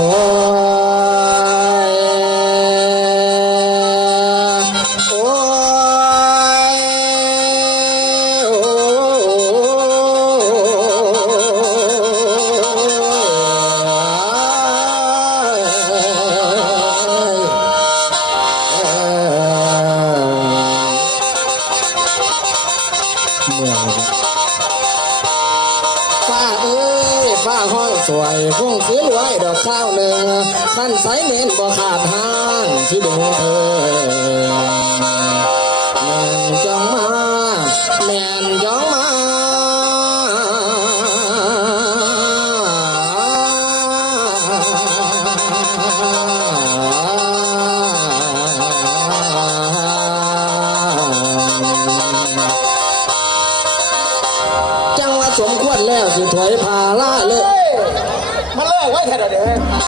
โอ้ยโอ้ยโอ้ฟ้าเอ้ยฟ้าห้องสวยคงซื้อไว้ดอกข้าวหนึ่งขั้นสายเน้นบ่ขาดห้างที่ดึงเธอแม่นจองมาแม่นจองมาจังว่าสมควรแล้วสิถอยพาล่าเลย มันเลิกไว้แค่ไหนเด้อ